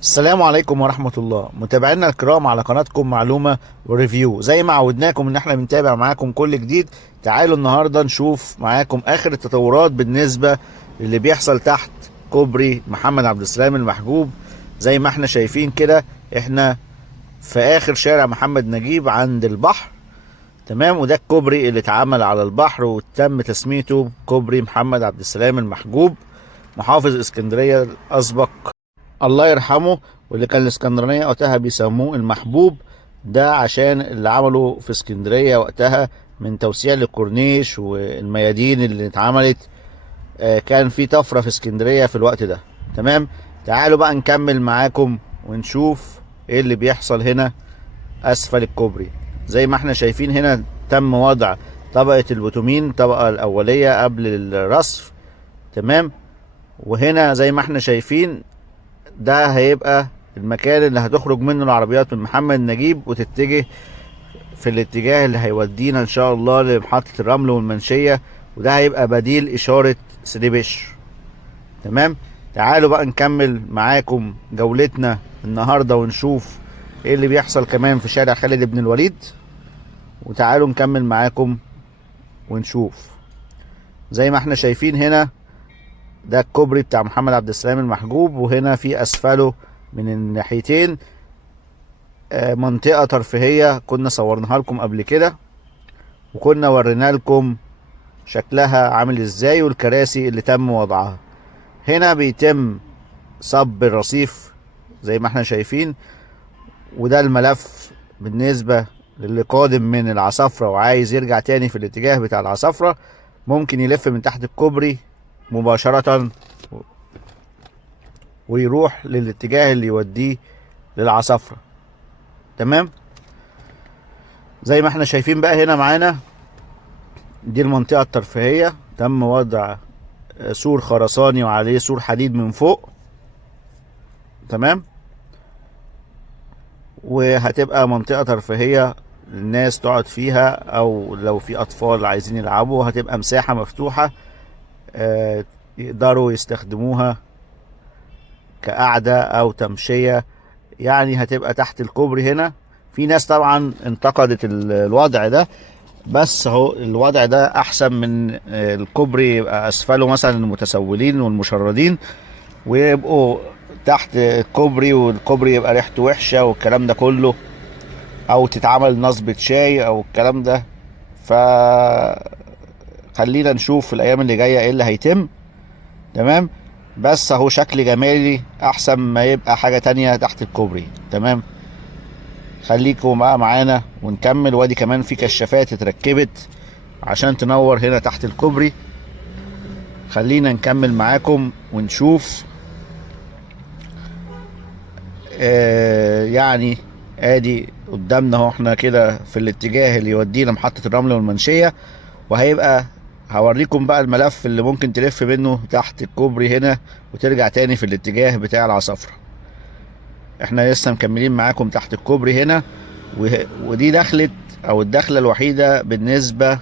السلام عليكم ورحمة الله، متابعينا الكرام على قناتكم معلومة وريفيو. زي ما عودناكم ان احنا بنتابع معاكم كل جديد. تعالوا النهاردة نشوف معاكم اخر التطورات بالنسبة للي بيحصل تحت كوبري محمد عبد السلام المحجوب. زي ما احنا شايفين كده، احنا في اخر شارع محمد نجيب عند البحر. تمام، وده الكوبري اللي اتعمل على البحر وتم تسميته كوبري محمد عبد السلام المحجوب. محافظ اسكندرية الاسبق الله يرحمه، واللي كان الاسكندرانية وقتها بيسموه المحبوب، ده عشان اللي عمله في اسكندرية وقتها من توسيع للكورنيش والميادين اللي اتعملت. كان في طفرة في اسكندرية في الوقت ده. تمام، تعالوا بقى نكمل معاكم ونشوف ايه اللي بيحصل هنا اسفل الكوبري. زي ما احنا شايفين هنا تم وضع طبقة البوتومين، الطبقة الأولية قبل الرصف. تمام، وهنا زي ما احنا شايفين ده هيبقى المكان اللي هتخرج منه العربيات من محمد نجيب وتتجه في الاتجاه اللي هيودينا ان شاء الله لمحطة الرمل والمنشية، وده هيبقى بديل اشارة سيدي بشر. تمام، تعالوا بقى نكمل معاكم جولتنا النهاردة ونشوف ايه اللي بيحصل كمان في شارع خالد بن الوليد. وتعالوا نكمل معاكم ونشوف. زي ما احنا شايفين هنا ده الكوبري بتاع محمد عبد السلام المحجوب، وهنا في اسفله من الناحيتين منطقة ترفيهية كنا صورناها لكم قبل كده، وكنا ورينا لكم شكلها عامل ازاي والكراسي اللي تم وضعها. هنا بيتم صب الرصيف زي ما احنا شايفين، وده الملف بالنسبة للي قادم من العصافرة وعايز يرجع تاني في الاتجاه بتاع العصافرة. ممكن يلف من تحت الكوبري مباشرة ويروح للاتجاه اللي يوديه للعصافرة. تمام، زي ما احنا شايفين بقى هنا معانا دي المنطقة الترفيهية، تم وضع سور خرساني وعليه سور حديد من فوق. تمام، وهتبقى منطقة ترفيهية للناس تقعد فيها، او لو في اطفال عايزين يلعبوا هتبقى مساحة مفتوحة يقدروا يستخدموها كقعدة او تمشية. يعني هتبقى تحت الكوبري هنا. في ناس طبعا انتقدت الوضع ده، بس هو الوضع ده احسن من الكوبري يبقى اسفله مثلا المتسولين والمشردين ويبقوا تحت الكوبري، والكوبري يبقى ريحته وحشة والكلام ده كله، او تتعمل نصبة شاي او الكلام ده. ف خلينا نشوف في الايام اللي جاية ايه اللي هيتم. تمام، بس اهو شكل جمالي احسن ما يبقى حاجة تانية تحت الكوبري. تمام، خليكم بقى معانا ونكمل. وادي كمان في كشافات اتركبت عشان تنور هنا تحت الكوبري. خلينا نكمل معاكم ونشوف. يعني ادي قدامنا اهو احنا كده في الاتجاه اللي يودينا محطة الرمل والمنشية، وهيبقى هوريكم بقى الملف اللي ممكن تلف منه تحت الكوبري هنا وترجع تاني في الاتجاه بتاع العصافرة. احنا لسه مكملين معاكم تحت الكوبري هنا، ودي دخلت او الدخلة الوحيدة بالنسبة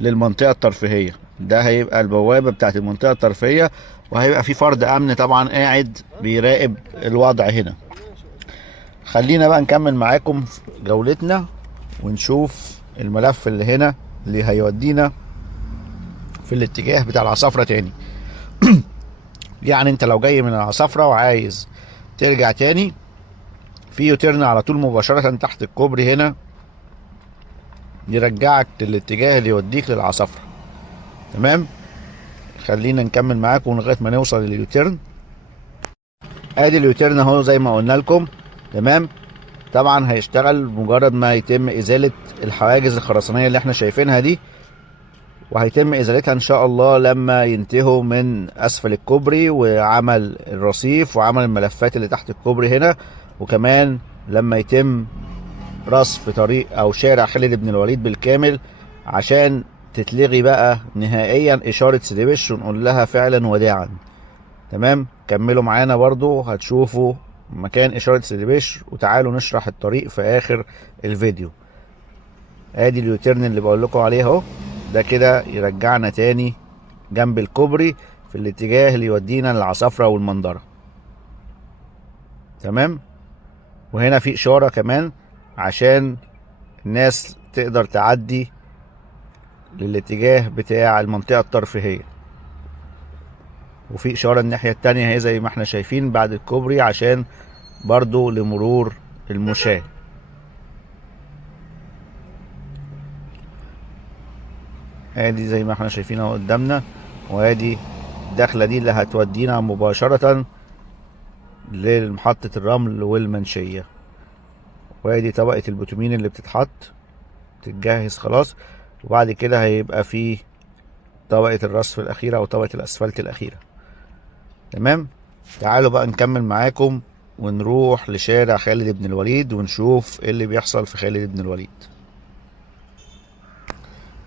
للمنطقة الترفيهية. ده هيبقى البوابة بتاعت المنطقة الترفيهية، وهيبقى في فرد امن طبعا قاعد بيراقب الوضع هنا. خلينا بقى نكمل معاكم جولتنا ونشوف الملف اللي هنا اللي هيودينا في الاتجاه بتاع العصافرة تاني. يعني انت لو جاي من العصافرة وعايز ترجع تاني، في يوتيرن على طول مباشرة تحت الكوبري هنا يرجعك للاتجاه اللي يوديك للعصافرة. تمام، خلينا نكمل معاكم لغاية ما نوصل لليوتيرن. ادي اليوتيرن اهو زي ما قلنا لكم. تمام، طبعا هيشتغل مجرد ما يتم ازالة الحواجز الخرسانية اللي احنا شايفينها دي، وهيتم ازالتها ان شاء الله لما ينتهوا من اسفل الكوبري وعمل الرصيف وعمل الملفات اللي تحت الكوبري هنا، وكمان لما يتم رصف طريق او شارع خالد بن الوليد بالكامل، عشان تتلغي بقى نهائيا اشارة سيدي بشر ونقول لها فعلا وداعا. تمام، كملوا معانا برضو هتشوفوا مكان اشارة سيدي بشر، وتعالوا نشرح الطريق في اخر الفيديو. ادي اليوتيرن اللي بقول لكم عليه اهو، ده كده يرجعنا تاني جنب الكوبري في الاتجاه اللي يودينا للعصافرة والمنظرة. تمام. وهنا في اشارة كمان عشان الناس تقدر تعدي للاتجاه بتاع المنطقة الترفيهية، وفي اشارة الناحية التانية اهي زي ما احنا شايفين بعد الكوبري عشان برضو لمرور المشاة. ادي زي ما احنا شايفين اهو قدامنا، وادي الدخلة دي اللي هتودينا مباشرة لمحطة الرمل والمنشية. وادي طبقة البوتومين اللي بتتحط تتجهز خلاص، وبعد كده هيبقى في طبقة الرصف الأخيرة أو طبقة الأسفلت الأخيرة. تمام. تعالوا بقى نكمل معاكم ونروح لشارع خالد بن الوليد ونشوف ايه اللي بيحصل في خالد بن الوليد.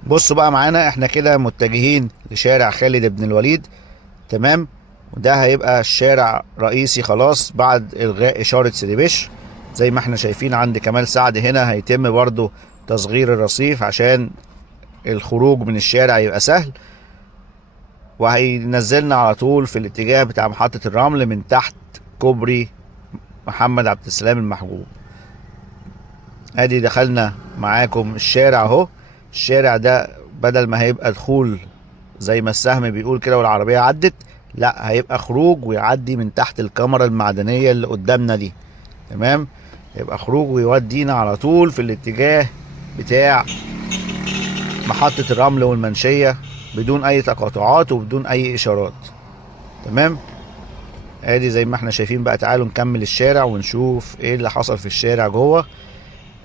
بصوا بقى معانا، احنا كده متجهين لشارع خالد بن الوليد. تمام. وده هيبقى الشارع رئيسي خلاص بعد الغاء اشارة سيدي بشر. زي ما احنا شايفين عند كمال سعد هنا هيتم برضو تصغير الرصيف عشان الخروج من الشارع يبقى سهل، وهينزلنا على طول في الاتجاه بتاع محطة الرمل من تحت كوبري محمد عبد السلام المحجوب. ادي دخلنا معاكم الشارع اهو. الشارع ده بدل ما هيبقى دخول زي ما السهم بيقول كده والعربية عدت، لا هيبقى خروج ويعدي من تحت الكاميرا المعدنية اللي قدامنا دي. تمام. يبقى خروج ويودينا على طول في الاتجاه بتاع محطة الرمل والمنشية بدون اي تقاطعات وبدون اي اشارات. تمام. ادي زي ما احنا شايفين بقى. تعالوا نكمل الشارع ونشوف ايه اللي حصل في الشارع جوه.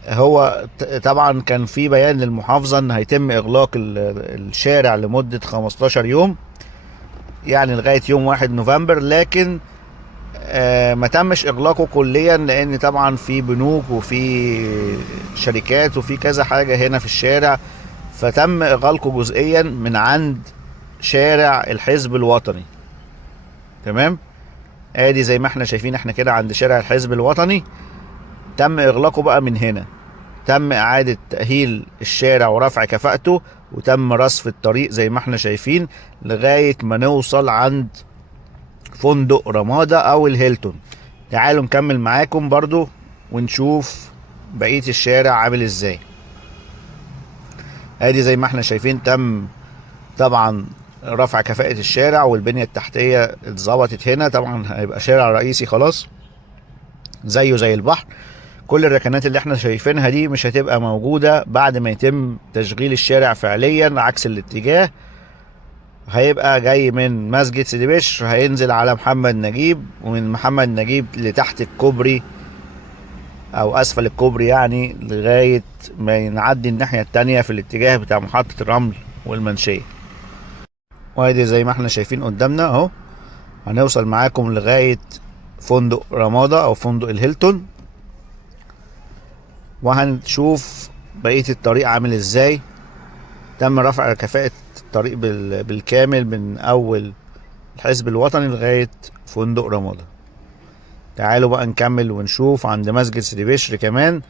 هو طبعا كان في بيان للمحافظة ان هيتم اغلاق الشارع لمدة 15 يوم، يعني لغاية يوم 1 نوفمبر، لكن ما تمش اغلاقه كليا لان طبعا في بنوك وفي شركات وفي كذا حاجة هنا في الشارع، فتم اغلاقه جزئيا من عند شارع الحزب الوطني. تمام. ادي زي ما احنا شايفين احنا كده عند شارع الحزب الوطني، تم اغلاقه بقى من هنا. تم اعادة تأهيل الشارع ورفع كفاءته، وتم رصف الطريق زي ما احنا شايفين لغاية ما نوصل عند فندق رمادة او الهيلتون. تعالوا نكمل معاكم برضو ونشوف بقية الشارع عامل ازاي. ادي زي ما احنا شايفين تم طبعا رفع كفاءة الشارع والبنية التحتية اتظبطت هنا. طبعا هيبقى شارع رئيسي خلاص زيه زي البحر. كل الركنات اللي احنا شايفينها دي مش هتبقى موجودة بعد ما يتم تشغيل الشارع فعليا، عكس الاتجاه. هيبقى جاي من مسجد سيدي بشر هينزل على محمد نجيب، ومن محمد نجيب لتحت الكوبري او اسفل الكوبري يعني لغاية ما نعدي الناحية التانية في الاتجاه بتاع محطة الرمل والمنشية. وادي زي ما احنا شايفين قدامنا اهو هنوصل معاكم لغاية فندق رمادة او فندق الهيلتون، وهنشوف بقية الطريق عامل ازاي. تم رفع كفاءة الطريق بالكامل من اول الحزب الوطني لغاية فندق رمادة. تعالوا بقى نكمل ونشوف عند مسجد سيدي بشر كمان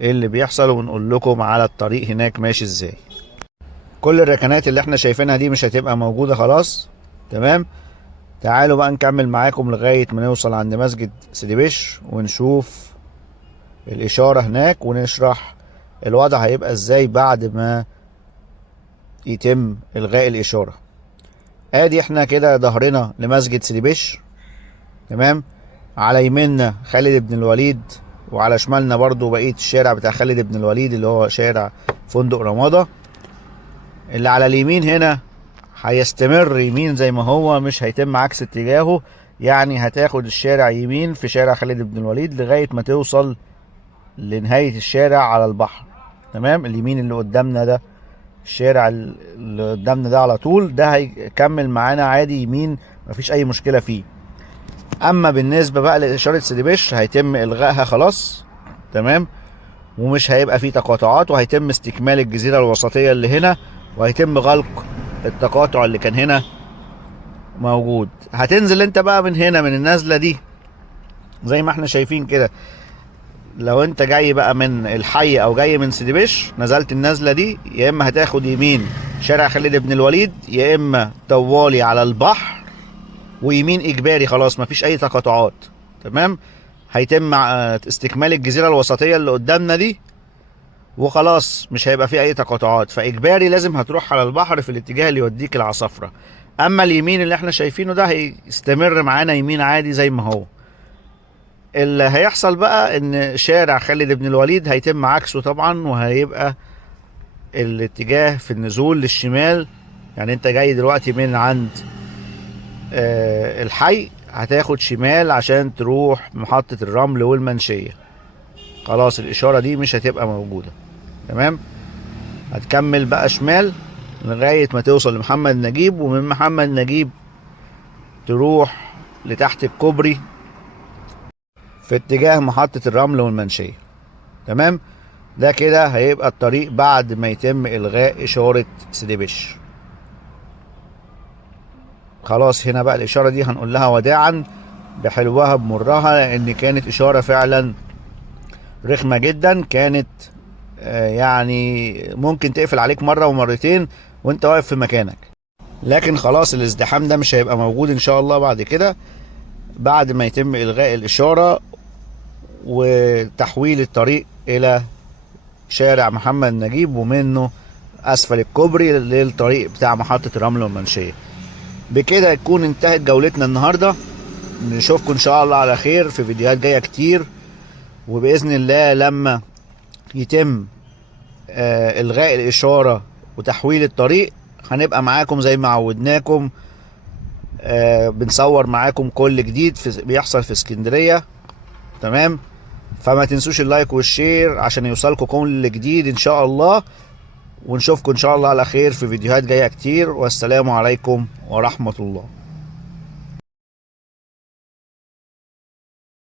ايه اللي بيحصل، ونقول لكم على الطريق هناك ماشي ازاي. كل الركنات اللي احنا شايفينها دي مش هتبقى موجودة خلاص. تمام. تعالوا بقى نكمل معاكم لغاية ما نوصل عند مسجد سيدي بشر ونشوف الإشارة هناك ونشرح الوضع هيبقى ازاي بعد ما يتم إلغاء الإشارة. ادي احنا كده ظهرنا لمسجد سيدي بشر. تمام. على يميننا خالد بن الوليد، وعلى شمالنا برضو بقية الشارع بتاع خالد بن الوليد اللي هو شارع فندق رمادة. اللي على اليمين هنا هيستمر يمين زي ما هو، مش هيتم عكس اتجاهه، يعني هتاخد الشارع يمين في شارع خالد بن الوليد لغاية ما توصل لنهاية الشارع على البحر. تمام. اليمين اللي قدامنا ده الشارع اللي قدامنا ده على طول ده هيكمل معانا عادي يمين، مفيش اي مشكلة فيه. اما بالنسبة بقى لإشارة سيدي بشر هيتم الغائها خلاص. تمام. ومش هيبقى فيه تقاطعات، وهيتم استكمال الجزيرة الوسطية اللي هنا، وهيتم غلق التقاطع اللي كان هنا موجود. هتنزل انت بقى من هنا من النزلة دي زي ما احنا شايفين كده. لو انت جاي بقى من الحي او جاي من سيدي بشر نزلت النزلة دي، يا اما هتاخد يمين شارع خالد بن الوليد، يا اما طوالي على البحر ويمين اجباري خلاص مفيش اي تقاطعات. تمام. هيتم استكمال الجزيرة الوسطية اللي قدامنا دي وخلاص، مش هيبقى فيه اي تقاطعات. فاجباري لازم هتروح على البحر في الاتجاه اللي يوديك العصافرة. اما اليمين اللي احنا شايفينه ده هيستمر معانا يمين عادي زي ما هو. اللي هيحصل بقى ان شارع خالد بن الوليد هيتم عكسه طبعا، وهيبقى الاتجاه في النزول للشمال. يعني انت جاي دلوقتي من عند الحي، هتاخد شمال عشان تروح محطة الرمل والمنشية. خلاص الاشارة دي مش هتبقى موجودة. تمام، هتكمل بقى شمال لغاية ما توصل لمحمد نجيب، ومن محمد نجيب تروح لتحت الكوبري في اتجاه محطة الرمل والمنشية. تمام، ده كده هيبقى الطريق بعد ما يتم إلغاء إشارة سيدي بشر. خلاص هنا بقى الإشارة دي هنقول لها وداعا بحلوها بمرها، لأن كانت إشارة فعلا رخمة جدا. كانت يعني ممكن تقفل عليك مرة ومرتين وانت واقف في مكانك. لكن خلاص الازدحام ده مش هيبقى موجود ان شاء الله بعد كده، بعد ما يتم إلغاء الإشارة وتحويل الطريق إلى شارع محمد نجيب، ومنه أسفل الكوبري للطريق بتاع محطة الرمل والمنشية. بكده تكون انتهت جولتنا النهاردة. نشوفكم إن شاء الله على خير في فيديوهات جاية كتير، وبإذن الله لما يتم إلغاء الإشارة وتحويل الطريق هنبقى معاكم زي ما عودناكم. بنصور معاكم كل جديد بيحصل في اسكندرية. تمام، فما تنسوش اللايك والشير عشان يوصلكم كل جديد ان شاء الله. ونشوفكم ان شاء الله على خير في فيديوهات جاية كتير، والسلام عليكم ورحمة الله.